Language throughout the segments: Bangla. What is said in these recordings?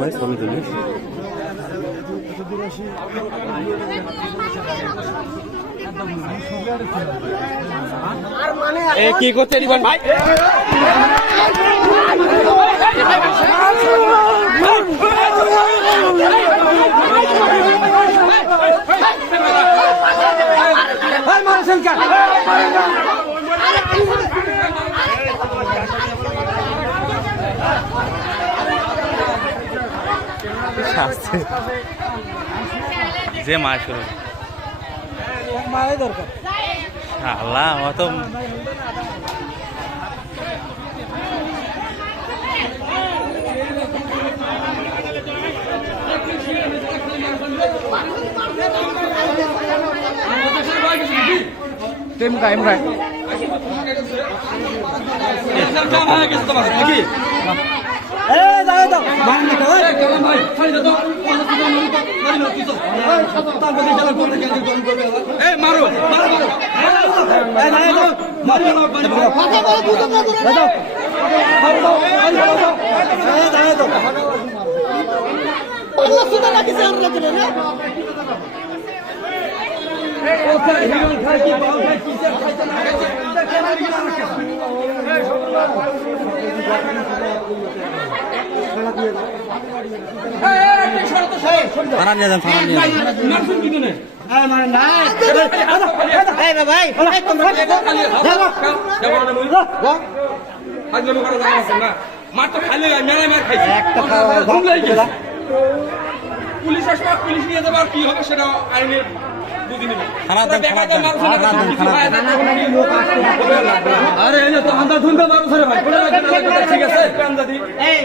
ভাই ছবি তুলিস কি করতে দিবেন ভাই? যে মাছ দরকার আল্লাহ অত টিম টাইম রাই ফানা নিয়ে যান ফানা নিয়ে পুলিশ আসবে পুলিশ নিয়ে যাবে আর কি হবে সেটা আইনের বুঝি নেবে আরে এই তো আমরা ধুনবে মানুষ রে ভাই ঠিক আছে দাদি এই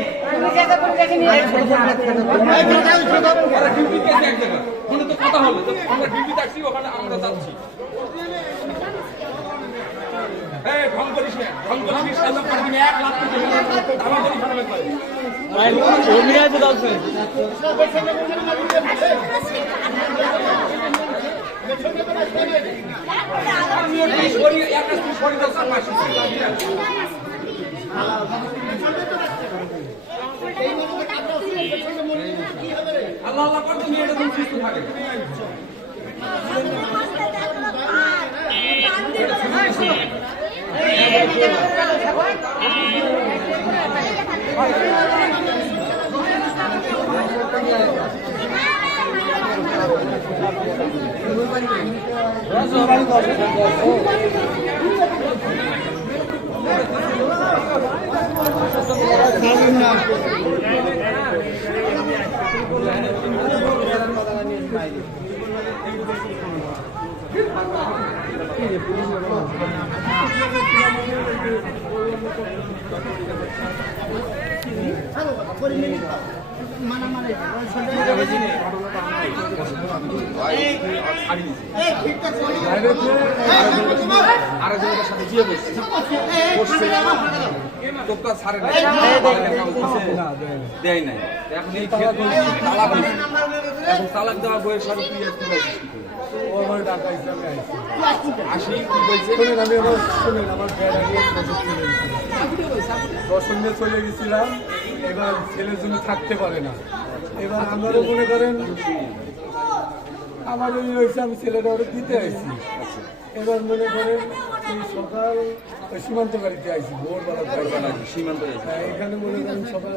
ডিউটি কেসে এক জায়গা কোনো তো কথা হলো আমরা ডিউটি থাকছি ওখানে আমরা যাচ্ছি এই ভঙ্গ করিস না ভঙ্গ করিস না পারবি না 1 লাখ টাকা দাম করি খারাপ ভাই ভাই ও মিরাজ দাওছে আল্লাহ আল্লাহ করতে নিয়ে এটা সুস্থ থাকে আরেকজনের সাথে বিয়ে করছে টোকা ছাড়ে নাই দেয় নাই এখন এই ক্ষেত্রে তালাক হয়েছে এখন তালাক দেওয়া বইয়ের সাথে তুই একটু আসি কি বলছে দর্শন নিয়ে চলে গেছিলাম এবার ছেলের জন্য থাকতে পারে না এবার আমারও মনে করেন আমার ওই হয়েছে আমি ছেলেটা ওটা দিতে আসছি এবার মনে করেন এই সকাল সীমান্ত গাড়িতে আসছি ভোরবেলা সীমান্ত এখানে মনে করেন সকাল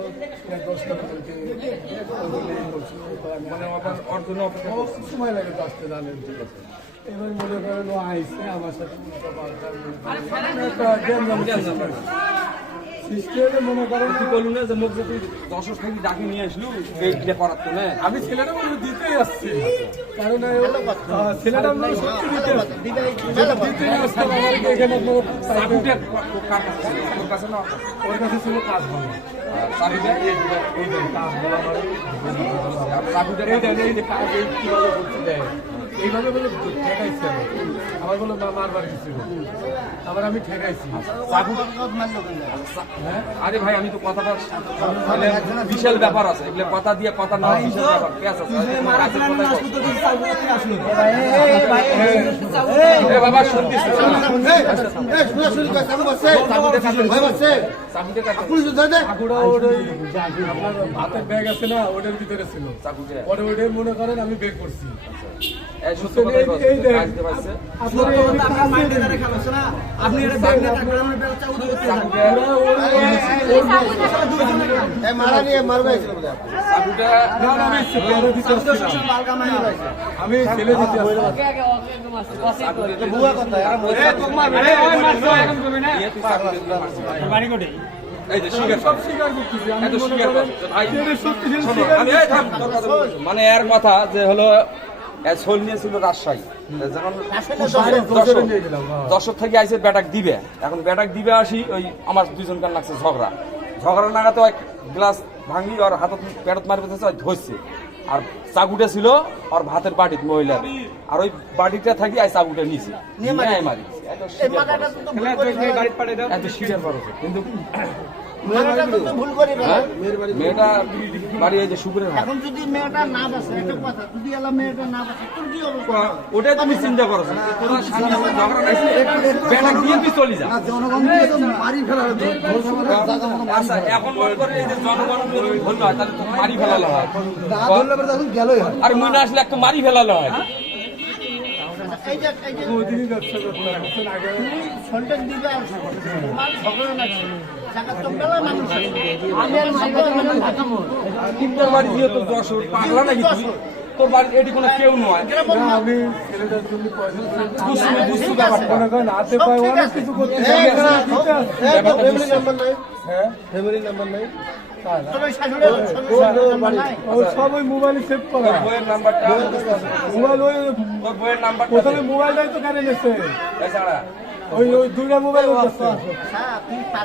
10টা পর্যন্ত মানে অর্জনে অপেক্ষা সময় লাগে তো আসতে জানেন ঠিক আছে এবার মনে করেন ও আইসে আমার সাথে সিস্টেমে মনে করেন তুই বলুন না যে মুখ যে তুই 10 থেকে ডাকে নিয়ে আসলু এইটা করার তো না আমি ছেলেটা মনে দিতেই আসছি কারণ ছেলেটা মনে সত্যি দিতেই আসছে এখানে সাবুটা কার কাছে তোর কাছে না ওর কাছে ছিল কাজ ভালো সাবুটা এই কাজ ভালো আর সাবুটা এই যে কাজ কিভাবে করতে দেয় এইভাবে বলে ঠেকাইছি আমি। আমার বলে মারবার কিছু আবার আমি ঠেকাইছি। হ্যাঁ আরে ভাই আমি তো কথাটা মানে বিশাল ব্যাপার আছে, এগুলো কথা দিয়ে কথা না বিশাল ব্যাপার পেঁয়াজ আছে কাজের কথাই বল। এ বাবা শুনতিস চাকুতে কাটে ঠাকুরা ওর ওই আপনার ভাতের ব্যাগ আছে না, ওটার ভিতরে ছিল। চাকুতে পরে ওটাই মনে করেন আমি বের করছি। এই সত্য কথাই বল এই দেখেন, কাজতে পারছে আপনার এই আপনি এটা চাকুতে চাকুতে না, না, আমি ছেলের ভিতরে ছিলাম। আমি ছেলে দিতে আসলাম। এই যে শিকার সব স্বীকার করতেছি। আমি এত মনে শিকার করেন করছে ভাই ছেলে সত্যি শোনো, স্বীকার আমি এই থাম, তোর কথা বলছি। মানে এর কথা যে হলো সোল নিয়েছিল রাজশাহী যখন যশোরে নিয়ে গেলাম, হ্যাঁ। দশর থেকে আইসে ব্যাটাক দিবে, এখন ব্যাটাক দিবে আসি ওই আমার দুজনকার লাগছে ঝগড়া নাগাতে এক গ্লাস ভাঙি আর হাতত পেটত মারি পেতেছে ধরছে, আর চাকুটা ছিল আর ভাতের বাটিত মহিলার, আর ওই বাটিটা থাকি আই চাকুটা নিয়েছে নিয়ে মারি এত শিকার করছে। কিন্তু মেয়েটা বাড়ি এই যে শুকুরের হাট, এখন যদি মেয়েটা না বাসে একটা কথা, যদি এলা মেয়েটা না বাসে তোর কি অবস্থা? ওটাই তুমি চিন্তা করছো তোরা সামনে ঝগড়া নাইছে ব্যাটাক দিয়ে তুই চলে যা। আচ্ছা এখন মনে করে এই যে জনগণ যদি ভুল হয় তাহলে তো মারি ফেলালো হয়, আর মুই না আসলে একটু মারি ফেলালো হয়। এই যে ওদিনই ব্যবসা করতাম, বুঝছেন, আগে সন্টেক দিবে আর তোমার ঝগড়া লাগছে টাকা তো গেল মানুষ আমি আর ঝগড়া লাগাবো তোর বাড়ি দিয়ে তো যশোর পাগলা নাকি তুই? তোর বাড়ি এটি কোনো কেউ নয়। না, আমি ছেলেটার জন্য পয়সা বুঝছি ব্যাপারটা। মনে করেন হাতে পায়ে অনেক কিছু করতে হ্যাঁ ফ্যামিলি নাম্বার নাই তোর ওই শাশুড়ের নাম্বার নাই ও সব ওই মোবাইলে সেভ করা বইয়ের নাম্বারটা মোবাইল ওই তোর বইয়ের নাম্বারটা প্রথমে মোবাইলটাই তো কেন নেছে এছাড়া ওই দুইটা মোবাইল হ্যাঁ তুই